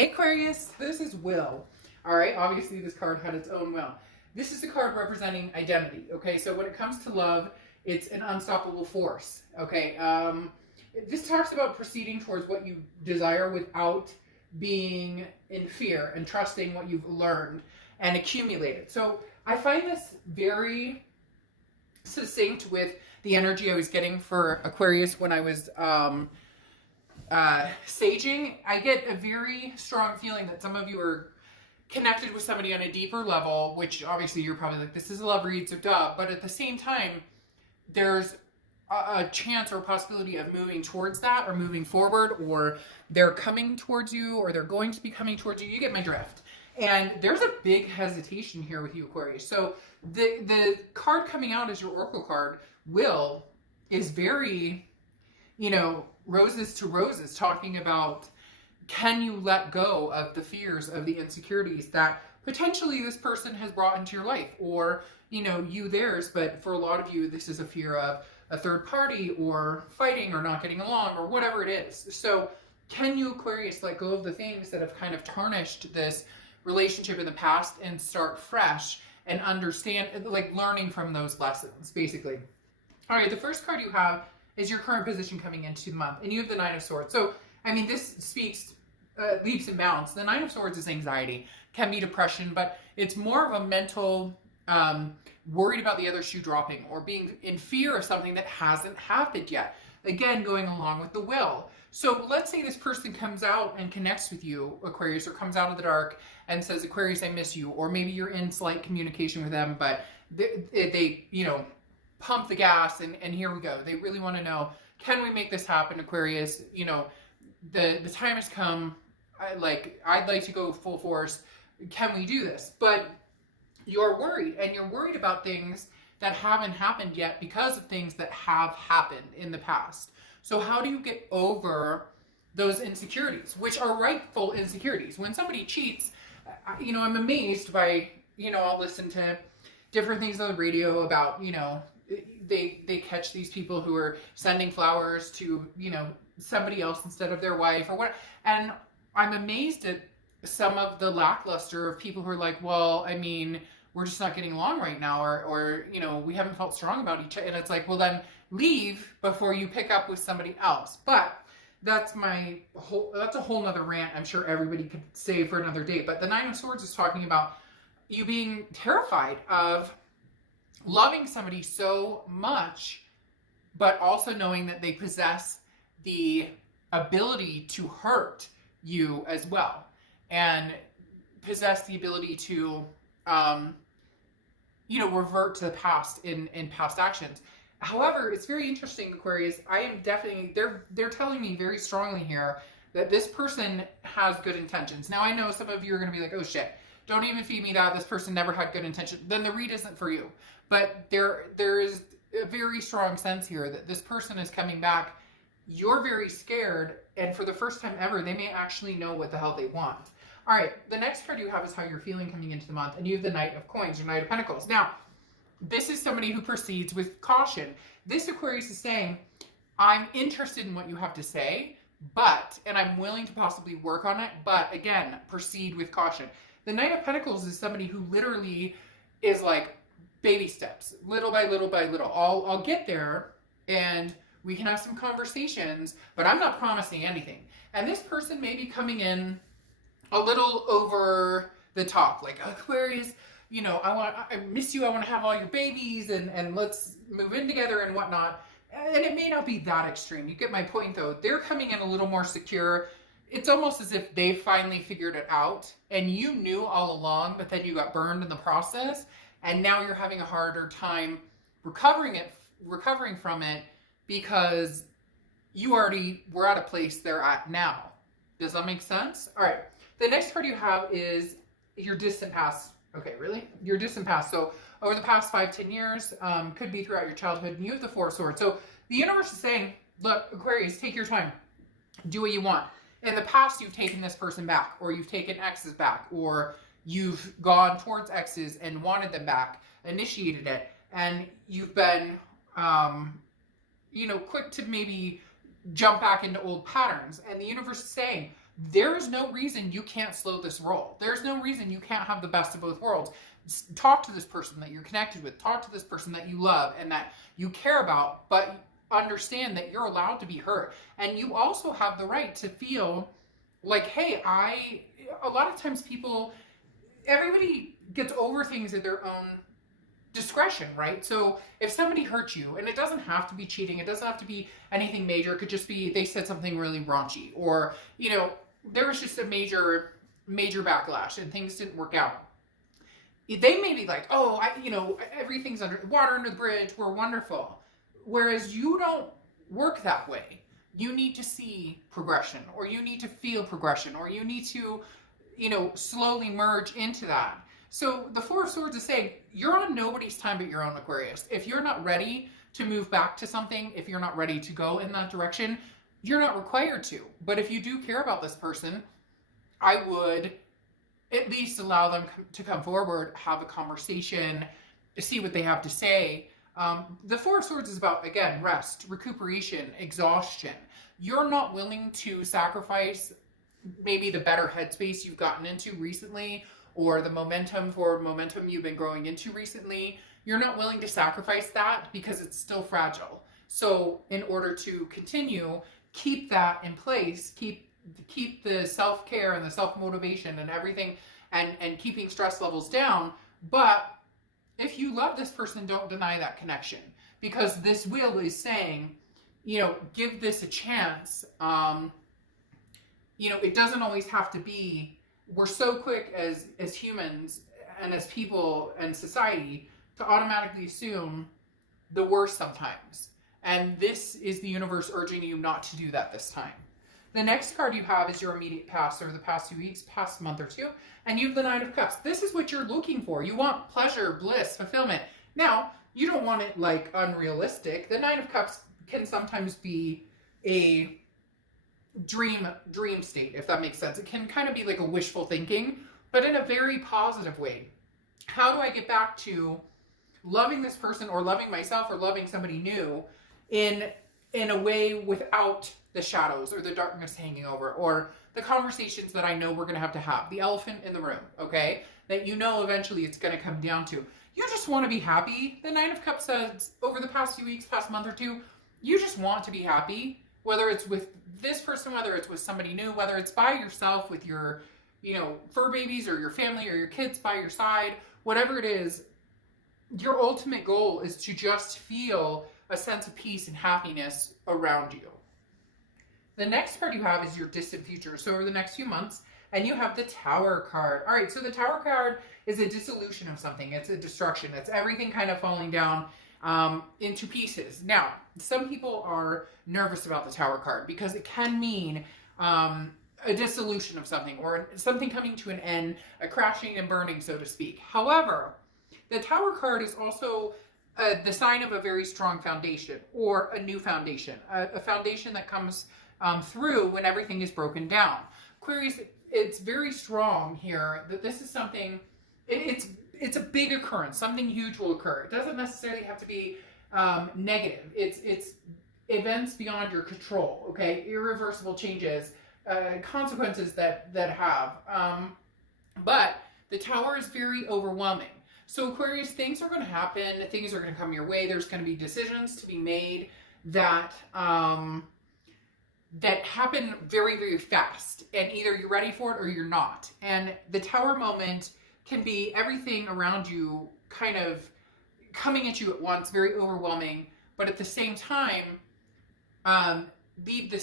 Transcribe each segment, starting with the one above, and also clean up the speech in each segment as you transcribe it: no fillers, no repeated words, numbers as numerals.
Hey Aquarius, this is Will. All right, obviously this card had its own will. This is the card representing identity. Okay, so when it comes to love, it's an unstoppable force. Okay, this talks about proceeding towards what you desire without being in fear and trusting what you've learned and accumulated. So I find this very succinct with the energy I was getting for Aquarius when I was saging. I get a very strong feeling that some of you are connected with somebody on a deeper level, which obviously you're probably like, this is a love read, so duh. But at the same time, there's a chance or a possibility of moving towards that or moving forward, or they're coming towards you, or they're going to be coming towards you. You get my drift. And there's a big hesitation here with you, Aquarius. So the card coming out as your Oracle card, Will, is very, roses to roses, talking about, can you let go of the fears, of the insecurities that potentially this person has brought into your life, or, you theirs. But for a lot of you, this is a fear of a third party or fighting or not getting along or whatever it is. So can you, Aquarius, let go of the things that have kind of tarnished this relationship in the past and start fresh and understand, like learning from those lessons, basically. All right, the first card you have is your current position coming into the month, and you have the Nine of Swords. So, I mean, this speaks leaps and bounds. The Nine of Swords is anxiety, can be depression, but it's more of a mental worried about the other shoe dropping or being in fear of something that hasn't happened yet. Again, going along with the will. So let's say this person comes out and connects with you, Aquarius, or comes out of the dark and says, Aquarius, I miss you. Or maybe you're in slight communication with them, but they pump the gas and here we go. They really want to know, can we make this happen, Aquarius? The time has come. I'd like to go full force. Can we do this? But you're worried, and you're worried about things that haven't happened yet because of things that have happened in the past. So how do you get over those insecurities, which are rightful insecurities? When somebody cheats, I'm amazed by, I'll listen to different things on the radio about, they catch these people who are sending flowers to, somebody else instead of their wife or what. And I'm amazed at some of the lackluster of people who are like, well, I mean, we're just not getting along right now, or we haven't felt strong about each other. And it's like, well, then leave before you pick up with somebody else. But that's a whole nother rant. I'm sure everybody could say for another day. But the Nine of Swords is talking about you being terrified of loving somebody so much, but also knowing that they possess the ability to hurt you as well, and possess the ability to, revert to the past in past actions. However, it's very interesting, Aquarius. I am definitely, they're telling me very strongly here that this person has good intentions. Now, I know some of you are going to be like, oh shit, don't even feed me that. This person never had good intentions. Then the read isn't for you. But there is a very strong sense here that this person is coming back. You're very scared, and for the first time ever, they may actually know what the hell they want. All right, the next card you have is how you're feeling coming into the month, and you have the Knight of Coins, your Knight of Pentacles. Now, this is somebody who proceeds with caution. This Aquarius is saying, I'm interested in what you have to say, and I'm willing to possibly work on it, but again, proceed with caution. The Knight of Pentacles is somebody who literally is like baby steps, little by little by little. I'll get there, and we can have some conversations, but I'm not promising anything. And this person may be coming in a little over the top, like, Aquarius, I miss you, I want to have all your babies, and let's move in together and whatnot. And it may not be that extreme. You get my point, though. They're coming in a little more secure. It's almost as if they finally figured it out, and you knew all along, but then you got burned in the process, and now you're having a harder time recovering from it, because you already were at a place they're at now. Does that make sense? All right. The next card you have is your distant past. Okay, really? Your distant past. So over the past 5-10 years, could be throughout your childhood, and you have the Four of Swords. So the universe is saying, look, Aquarius, take your time. Do what you want. In the past, you've taken this person back, or you've taken exes back, or you've gone towards exes and wanted them back, initiated it, and you've been, quick to maybe jump back into old patterns. And the universe is saying, there is no reason you can't slow this roll. There's no reason you can't have the best of both worlds. Talk to this person that you're connected with. Talk to this person that you love and that you care about, but understand that you're allowed to be hurt. And you also have the right to feel like, hey, a lot of times everybody gets over things at their own discretion, right? So if somebody hurts you, and it doesn't have to be cheating, it doesn't have to be anything major, it could just be they said something really raunchy, or, you know, there was just a major backlash and things didn't work out. They may be like, oh, everything's water under the bridge, we're wonderful. Whereas you don't work that way. You need to see progression, or you need to feel progression, or you need to, slowly merge into that. So the Four of Swords is saying, you're on nobody's time but your own, Aquarius. If you're not ready to move back to something, if you're not ready to go in that direction, you're not required to. But if you do care about this person, I would at least allow them to come forward, have a conversation, see what they have to say. The Four of Swords is about, again, rest, recuperation, exhaustion. You're not willing to sacrifice maybe the better headspace you've gotten into recently, or the forward momentum you've been growing into recently. You're not willing to sacrifice that because it's still fragile. So in order to continue, keep that in place, keep the self-care and the self-motivation and everything, and keeping stress levels down. But if you love this person, don't deny that connection, because this wheel is saying, give this a chance. It doesn't always have to be, we're so quick as humans and as people and society to automatically assume the worst sometimes. And this is the universe urging you not to do that this time. The next card you have is your immediate past, or the past 2 weeks, past month or two, and you have the Knight of Cups. This is what you're looking for. You want pleasure, bliss, fulfillment. Now, you don't want it like unrealistic. The Knight of Cups can sometimes be a dream state, if that makes sense. It can kind of be like a wishful thinking, but in a very positive way. How do I get back to loving this person, or loving myself, or loving somebody new in a way without the shadows or the darkness hanging over, or the conversations that I know we're going to have, the elephant in the room, okay? That eventually it's going to come down to. You just want to be happy. The Nine of Cups says over the past few weeks, past month or two, you just want to be happy, whether it's with this person, whether it's with somebody new, whether it's by yourself with your, fur babies, or your family or your kids by your side, whatever it is. Your ultimate goal is to just feel a sense of peace and happiness around you. The next card you have is your distant future. So over the next few months, and you have the Tower card. All right, so the Tower card is a dissolution of something. It's a destruction. It's everything kind of falling down into pieces. Now, some people are nervous about the Tower card because it can mean a dissolution of something, or something coming to an end, a crashing and burning, so to speak. However, the Tower card is also the sign of a very strong foundation, or a new foundation, a foundation that comes through when everything is broken down. Aquarius, it's very strong here that this is something, it's a big occurrence. Something huge will occur. It doesn't necessarily have to be negative. It's events beyond your control, okay? Irreversible changes, consequences that have. But the Tower is very overwhelming. So Aquarius, things are going to happen. Things are going to come your way. There's going to be decisions to be made that that happen very, very fast. And either you're ready for it or you're not. And the Tower moment can be everything around you kind of coming at you at once, very overwhelming. But at the same time, leave the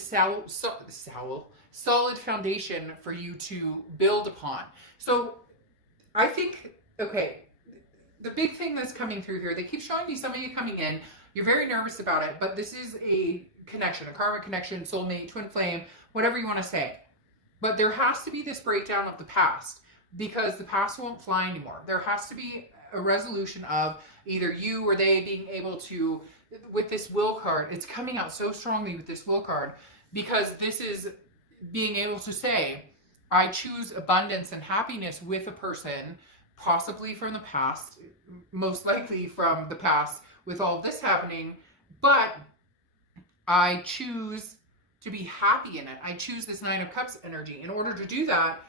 solid foundation for you to build upon. So I think, okay, the big thing that's coming through here, they keep showing me somebody coming in. You're very nervous about it, but this is a connection, a karmic connection, soulmate, twin flame, whatever you want to say. But there has to be this breakdown of the past, because the past won't fly anymore. There has to be a resolution of either you or they being able to, with this will card, it's coming out so strongly with this will card, because this is being able to say, I choose abundance and happiness with a person, possibly from the past, most likely from the past with all this happening, but I choose to be happy in it. I choose this Nine of Cups energy. In order to do that,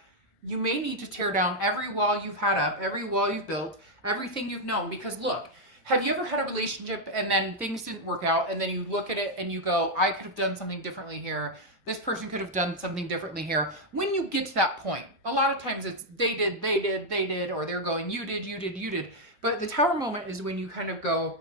you may need to tear down every wall you've had up, every wall you've built, everything you've known. Because look, have you ever had a relationship and then things didn't work out and then you look at it and you go, I could have done something differently here. This person could have done something differently here. When you get to that point, a lot of times it's they did, or they're going, you did. But the tower moment is when you kind of go,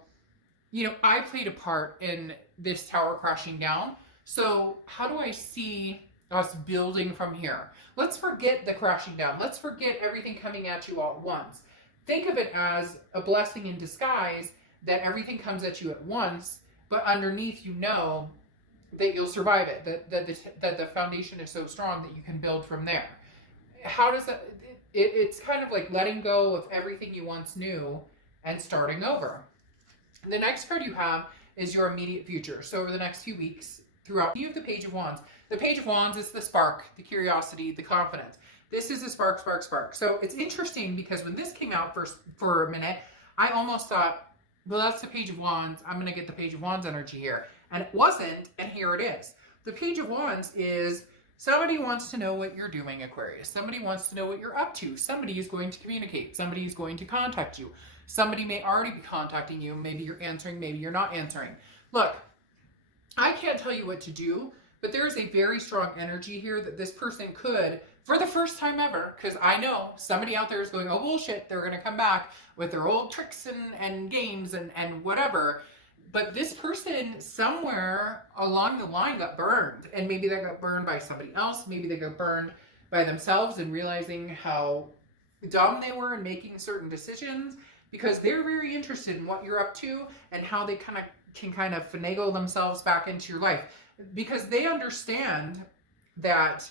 you know, I played a part in this tower crashing down. So how do I see us building from here? Let's forget the crashing down. Let's forget everything coming at you all at once. Think of it as a blessing in disguise that everything comes at you at once, but underneath you know that you'll survive it, that the foundation is so strong that you can build from there. How does that, it's kind of like letting go of everything you once knew and starting over. The next card you have is your immediate future. So over the next few weeks, throughout, you have the Page of Wands. The Page of Wands is the spark, the confidence. This is a spark. So it's interesting because when this came out for a minute, I almost thought, well, that's the Page of Wands. I'm going to get the Page of Wands energy here. And it wasn't, and here it is. The Page of Wands is somebody wants to know what you're doing, Aquarius. Somebody wants to know what you're up to. Somebody is going to communicate. Somebody is going to contact you. Somebody may already be contacting you. Maybe you're answering, maybe you're not answering. Look, I can't tell you what to do, but there is a very strong energy here that this person could, for the first time ever, because I know somebody out there is going, oh bullshit, they're going to come back with their old tricks and games and whatever. But this person somewhere along the line got burned, and maybe they got burned by somebody else. Maybe they got burned by themselves and realizing how dumb they were in making certain decisions, because they're very interested in what you're up to and how they can finagle themselves back into your life, because they understand that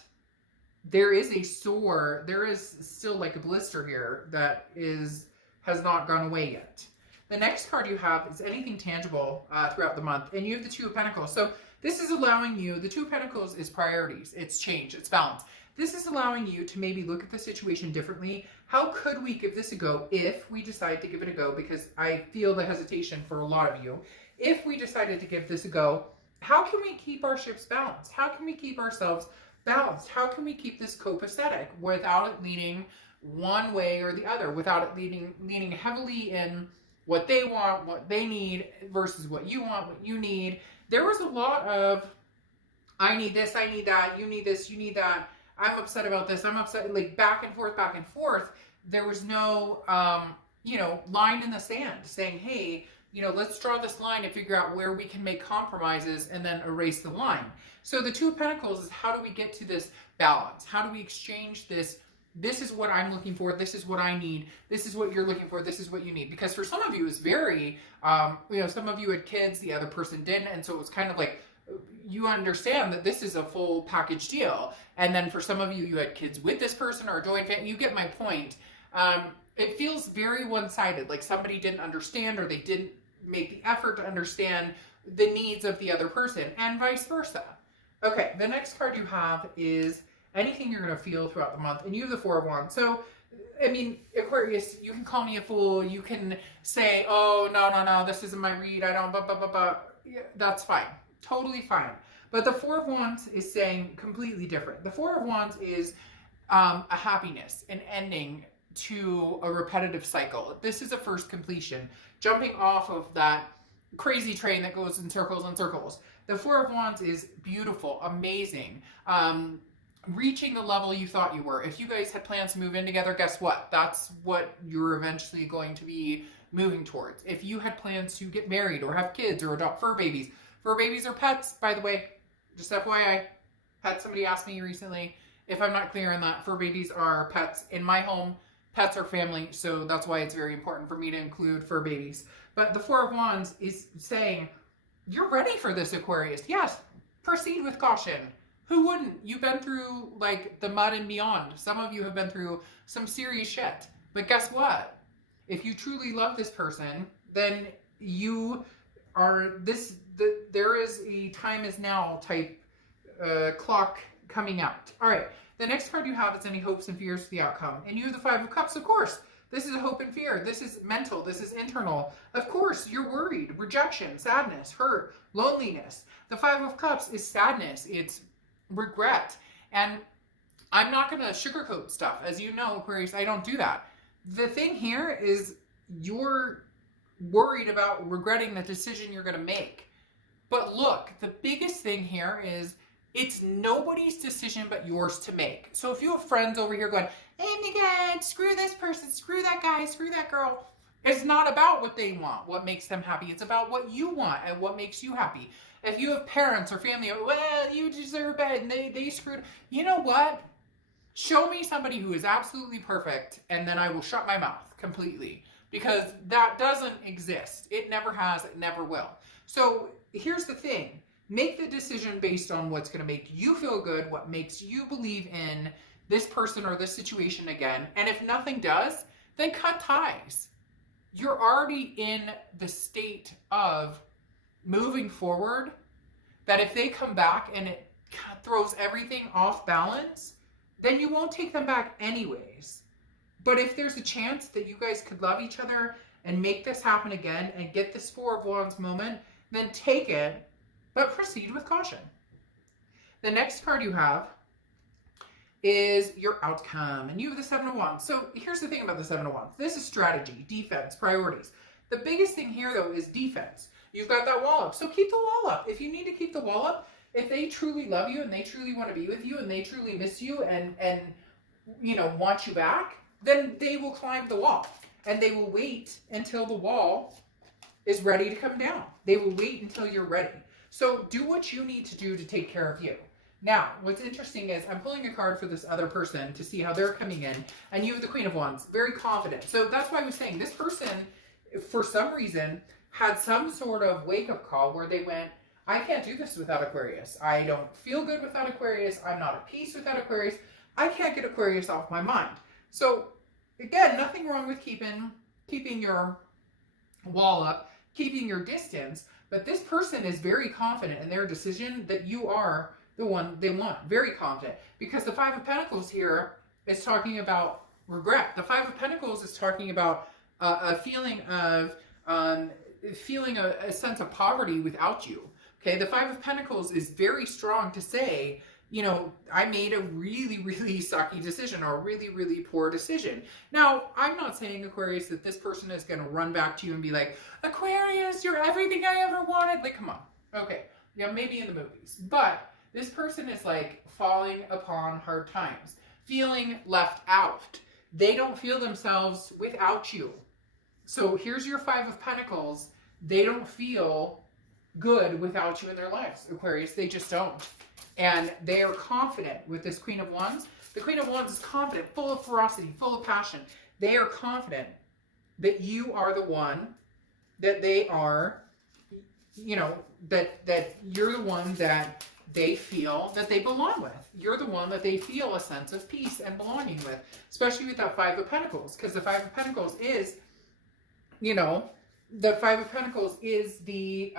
there is a sore, there is still like a blister here that has not gone away yet. The next card you have is anything tangible throughout the month, and you have the Two of Pentacles. So this is allowing you, the Two of Pentacles is priorities, it's change, it's balance. This is allowing you to maybe look at the situation differently. How could we give this a go if we decide to give it a go? Because I feel the hesitation for a lot of you. If we decided to give this a go, how can we keep our ships balanced? How can we keep ourselves balanced? How can we keep this copacetic without it leaning one way or the other, without it leaning heavily in what they want, what they need versus what you want, what you need? There was a lot of, I need this, I need that, you need this, you need that, I'm upset about this, I'm upset, like back and forth. There was no, line in the sand saying, hey, let's draw this line and figure out where we can make compromises and then erase the line. So the Two of Pentacles is, how do we get to this balance? How do we exchange this? This is what I'm looking for. This is what I need. This is what you're looking for. This is what you need. Because for some of you, it's very, some of you had kids, the other person didn't. And so it was kind of like, you understand that this is a full package deal. And then for some of you, you had kids with this person or a joint family. You get my point. It feels very one-sided, like somebody didn't understand or they didn't make the effort to understand the needs of the other person, and vice versa. Okay, the next card you have is anything you're going to feel throughout the month, and you have the Four of Wands. So, I mean, Aquarius, you can call me a fool. You can say, oh, no, this isn't my read. I don't, Yeah, that's fine. Totally fine. But the Four of Wands is saying completely different. The Four of Wands is a happiness, an ending to a repetitive cycle. This is a first completion, jumping off of that crazy train that goes in circles and circles. The Four of Wands is beautiful, amazing, reaching the level you thought you were. If you guys had plans to move in together, guess what? That's what you're eventually going to be moving towards. If you had plans to get married or have kids or adopt fur babies are pets, by the way, just FYI. Had somebody ask me recently if I'm not clear on that. Fur babies are pets in my home. Pets are family, so that's why it's very important for me to include fur babies. But the Four of Wands is saying, you're ready for this, Aquarius. Yes, proceed with caution. Who wouldn't? You've been through like the mud and beyond. Some of you have been through some serious shit. But guess what? If you truly love this person, then you are there is a time is now type clock coming out. All right. The next card you have is any hopes and fears for the outcome. And you have the Five of Cups, of course. This is hope and fear. This is mental. This is internal. Of course, you're worried. Rejection, sadness, hurt, loneliness. The Five of Cups is sadness. It's regret. And I'm not going to sugarcoat stuff. As you know, Aquarius, I don't do that. The thing here is you're worried about regretting the decision you're going to make. But look, the biggest thing here is it's nobody's decision but yours to make. So if you have friends over here going, oh my God, screw this person, screw that guy, screw that girl. It's not about what they want, what makes them happy. It's about what you want and what makes you happy. If you have parents or family, well, you deserve it and they screwed. You know what? Show me somebody who is absolutely perfect and then I will shut my mouth completely. Because that doesn't exist. It never has, it never will. So here's the thing. Make the decision based on what's going to make you feel good, what makes you believe in this person or this situation again. And if nothing does, then cut ties. You're already in the state of moving forward, that if they come back and it throws everything off balance, then you won't take them back anyways. But if there's a chance that you guys could love each other and make this happen again and get this Four of Wands moment, then take it, but proceed with caution. The next card you have is your outcome, and you have the Seven of Wands. So here's the thing about the Seven of Wands. This is strategy, defense, priorities. The biggest thing here, though, is defense. You've got that wall up, so keep the wall up. If you need to keep the wall up, if they truly love you and they truly want to be with you and they truly miss you and you know, want you back, then they will climb the wall and they will wait until the wall is ready to come down. They will wait until you're ready. So do what you need to do to take care of you. Now, what's interesting is I'm pulling a card for this other person to see how they're coming in, and you have the Queen of Wands, very confident. So that's why I was saying this person, for some reason, had some sort of wake-up call where they went, I can't do this without Aquarius. I don't feel good without Aquarius. I'm not at peace without Aquarius. I can't get Aquarius off my mind. So again, nothing wrong with keeping your wall up, keeping your distance, but this person is very confident in their decision that you are the one they want. Very confident. Because the Five of Pentacles here is talking about regret. The Five of Pentacles is talking about a feeling of feeling a sense of poverty without you. Okay, the Five of Pentacles is very strong to say, you know, I made a really, really sucky decision or a really, really poor decision. Now, I'm not saying, Aquarius, that this person is going to run back to you and be like, Aquarius, you're everything I ever wanted. Like, come on. Okay, yeah, maybe in the movies. But this person is like falling upon hard times, feeling left out. They don't feel themselves without you. So here's your Five of Pentacles. They don't feel good without you in their lives, Aquarius. They just don't. And they are confident with this Queen of Wands. The Queen of Wands is confident, full of ferocity, full of passion. They are confident that you are the one, that they are, you know, that you're the one that they feel that they belong with. You're the one that they feel a sense of peace and belonging with, especially with that Five of Pentacles, because the Five of Pentacles is, you know, the Five of Pentacles is the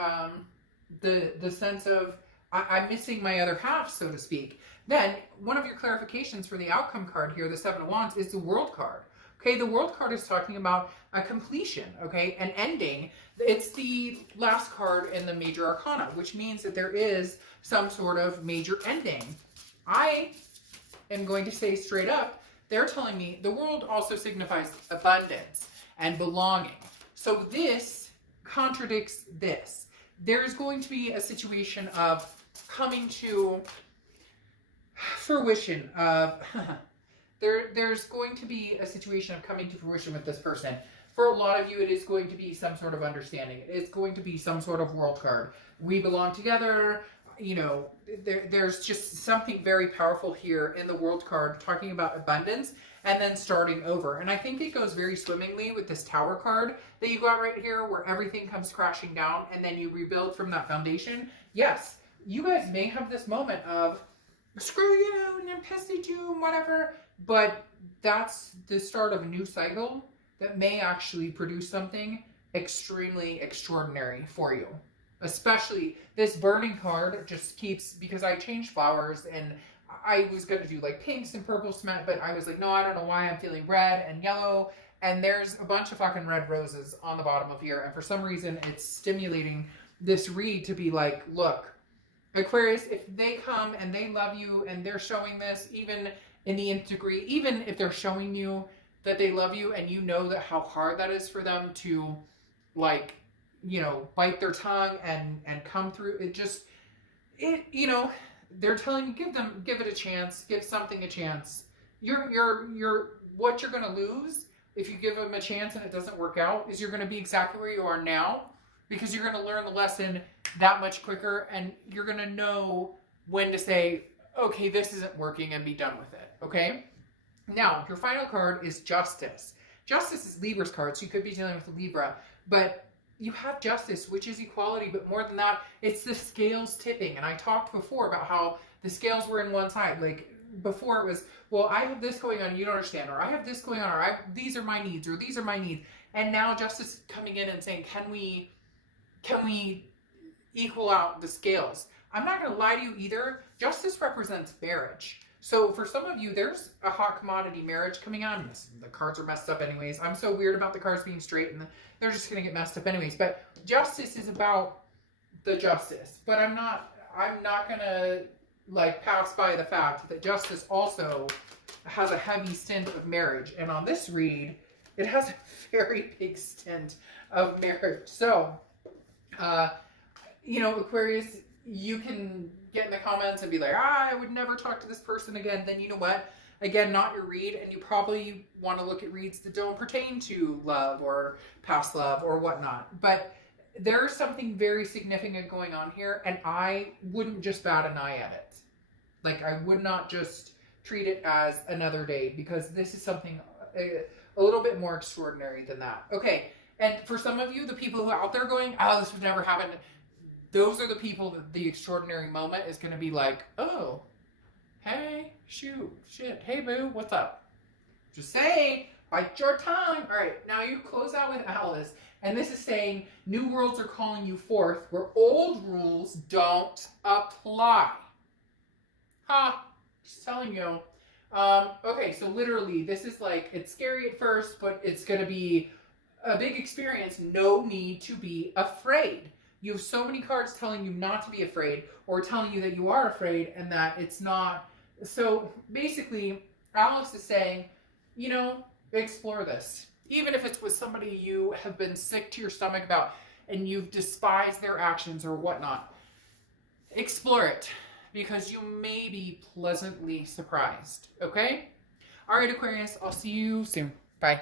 sense of, I'm missing my other half, so to speak. Then, one of your clarifications for the outcome card here, the Seven of Wands, is the World card. Okay, the World card is talking about a completion, okay, an ending. It's the last card in the Major Arcana, which means that there is some sort of major ending. I am going to say straight up, they're telling me the World also signifies abundance and belonging. So this contradicts this. There's going to be a situation of coming to fruition of there's going to be a situation of coming to fruition with this person. For a lot of you, it is going to be some sort of understanding. It's going to be some sort of World card. We belong together. You know, there's just something very powerful here in the World card talking about abundance and then starting over. And I think it goes very swimmingly with this Tower card that you got right here, where everything comes crashing down and then you rebuild from that foundation. Yes, you guys may have this moment of, screw you, and I'm pissed at you, and whatever. But that's the start of a new cycle that may actually produce something extremely extraordinary for you. Especially this burning card just keeps, because I changed flowers and I was going to do like pinks and purple cement, but I was like, no, I don't know why I'm feeling red and yellow and there's a bunch of fucking red roses on the bottom of here. And for some reason, it's stimulating this read to be like, look, Aquarius, if they come and they love you and they're showing this, even in the nth degree, even if they're showing you that they love you and you know that how hard that is for them to, like, you know, bite their tongue and come through, you know, they're telling you, give it a chance, give something a chance. What you're going to lose if you give them a chance and it doesn't work out is you're going to be exactly where you are now, because you're going to learn the lesson that much quicker, and you're going to know when to say, okay, this isn't working, and be done with it. Okay. Now, your final card is Justice. Justice is Libra's card, so you could be dealing with a Libra, but you have Justice, which is equality, but more than that, it's the scales tipping. And I talked before about how the scales were in one side. Like, before it was, well, I have this going on, you don't understand, or I have this going on, or these are my needs, or these are my needs. And now Justice is coming in and saying, can we equal out the scales? I'm not going to lie to you either. Justice represents marriage. So for some of you, there's a hot commodity marriage coming on. The cards are messed up anyways. I'm so weird about the cards being straight, and they're just going to get messed up anyways. But Justice is about the justice. But I'm not going to, like, pass by the fact that Justice also has a heavy stint of marriage. And on this read, it has a very big stint of marriage. So, you know, Aquarius, you can get in the comments and be like, I would never talk to this person again. Then you know what? Again, not your read, and you probably want to look at reads that don't pertain to love or past love or whatnot. But there's something very significant going on here, and I wouldn't just bat an eye at it. Like, I would not just treat it as another day, because this is something a little bit more extraordinary than that. Okay, and for some of you, the people who are out there going, oh, this would never happen, those are the people that the extraordinary moment is going to be like, oh, hey, shit, hey, boo, what's up? Just say, bite your tongue. All right, now you close out with Alice, and this is saying, new worlds are calling you forth where old rules don't apply. Just telling you. Okay, so literally, this is like, it's scary at first, but it's going to be a big experience. No need to be afraid. You have so many cards telling you not to be afraid, or telling you that you are afraid and that it's not. So basically, Alice is saying, you know, explore this. Even if it's with somebody you have been sick to your stomach about and you've despised their actions or whatnot, explore it, because you may be pleasantly surprised. Okay? All right, Aquarius, I'll see you soon. Bye.